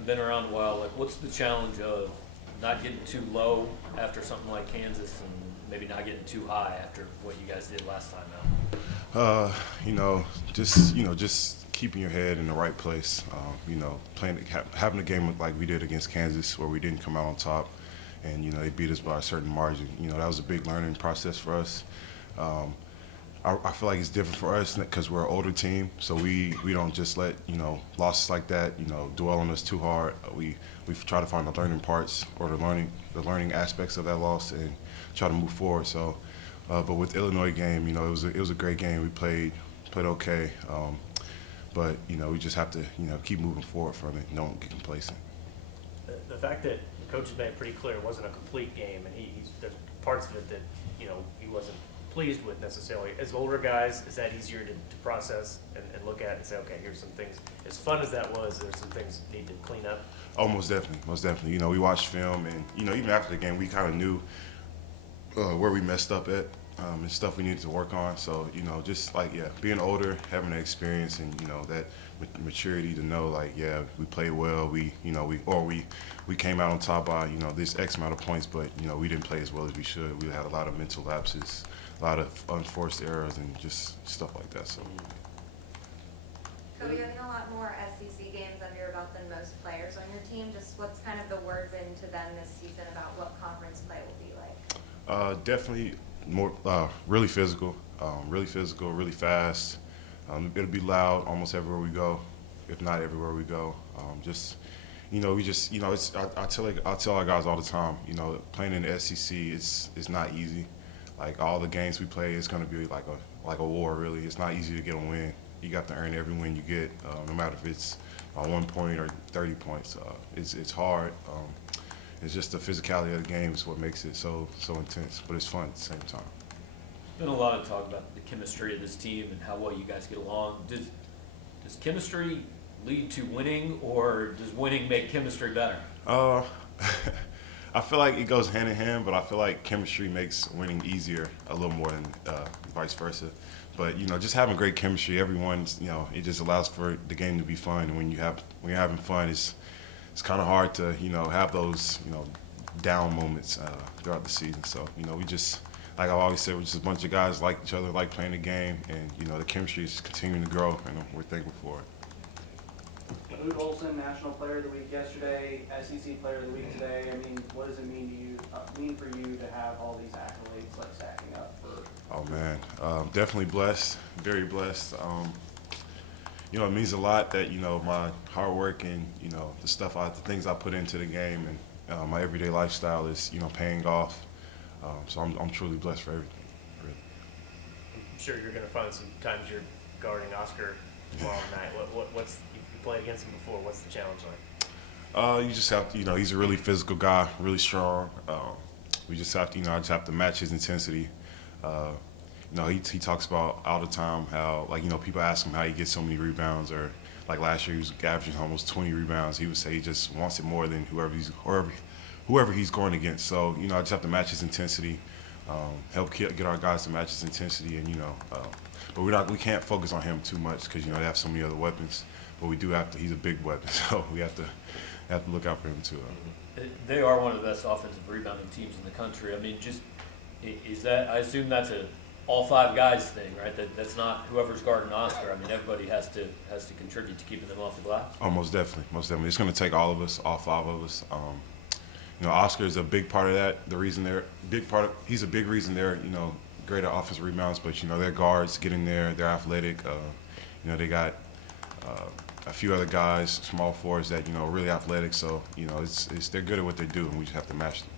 having been around a while, like what's the challenge of not getting too low after something like Kansas and maybe not getting too high after what you guys did last time out? Just keeping your head in the right place. Having a game like we did against Kansas where we didn't come out on top, and they beat us by a certain margin. That was a big learning process for us. I feel like it's different for us because we're an older team, so we don't just let losses like that dwell on us too hard. We try to find the learning parts or the learning aspects of that loss and try to move forward. So, but with the Illinois game, it was a great game. We played okay, but we just have to keep moving forward from it. And don't get complacent. The fact that the coach has made it pretty clear it wasn't a complete game, and there's parts of it that he wasn't pleased with necessarily. As older guys, is that easier to process and look at and say, okay, here's some things. As fun as that was, there's some things need to clean up. Oh, most definitely. We watched film, and even after the game, we kind of knew where we messed up at and stuff we needed to work on. So just being older, having that experience, and that maturity to know we played well. We came out on top by this X amount of points, but we didn't play as well as we should. We had a lot of mental lapses, a lot of unforced errors, and just stuff like that. So. Cody, having a lot more SEC games under your belt than most players on your team, just what's kind of the word been to them this season about what conference play will be like? Definitely more really physical, really fast. It'll be loud almost everywhere we go, if not everywhere we go. I tell our guys all the time, playing in the SEC it's not easy. Like all the games we play, it's going to be like a war. Really, it's not easy to get a win. You got to earn every win you get, no matter if it's 1 point or 30 points. It's hard. It's just the physicality of the game is what makes it so intense, but it's fun at the same time. Been a lot of talk about the chemistry of this team and how well you guys get along. Does chemistry lead to winning, or does winning make chemistry better? I feel like it goes hand in hand, but I feel like chemistry makes winning easier a little more than vice versa. But just having great chemistry, everyone's it just allows for the game to be fun. And when you're having fun, it's kind of hard to have those down moments throughout the season. So we just, like I've always said, we're just a bunch of guys like each other, like playing the game, and the chemistry is continuing to grow, and we're thankful for it. Boot Olson, National Player of the Week yesterday, SEC Player of the Week today. I mean, what does it mean for you to have all these accolades stacking up for? Oh man, definitely blessed, very blessed. It means a lot that my hard work and the things I put into the game and my everyday lifestyle is paying off. So I'm truly blessed for everything. Really. I'm sure you're going to find some times you're guarding Oscar tomorrow night. What's you played against him before? What's the challenge like? You just have to, he's a really physical guy, really strong. We just have to, I just have to match his intensity. He talks about all the time how, people ask him how he gets so many rebounds, or like last year he was averaging almost 20 rebounds. He would say he just wants it more than whoever he's going against. So, I just have to match his intensity, help get our guys to match his intensity, and but we can't focus on him too much because they have so many other weapons. But we do have to. He's a big weapon, so we have to look out for him too. They are one of the best offensive rebounding teams in the country. I mean, is that? I assume that's a all five guys thing, right? That's not whoever's guarding Oscar. I mean, everybody has to contribute to keeping them off the glass. Oh, most definitely. It's going to take all of us, all five of us. Oscar is a big part of that. He's a big reason they're great at offensive rebounds. But their guards get in there. They're athletic. They got a few other guys, small forwards that are really athletic. So they're good at what they do, and we just have to match them.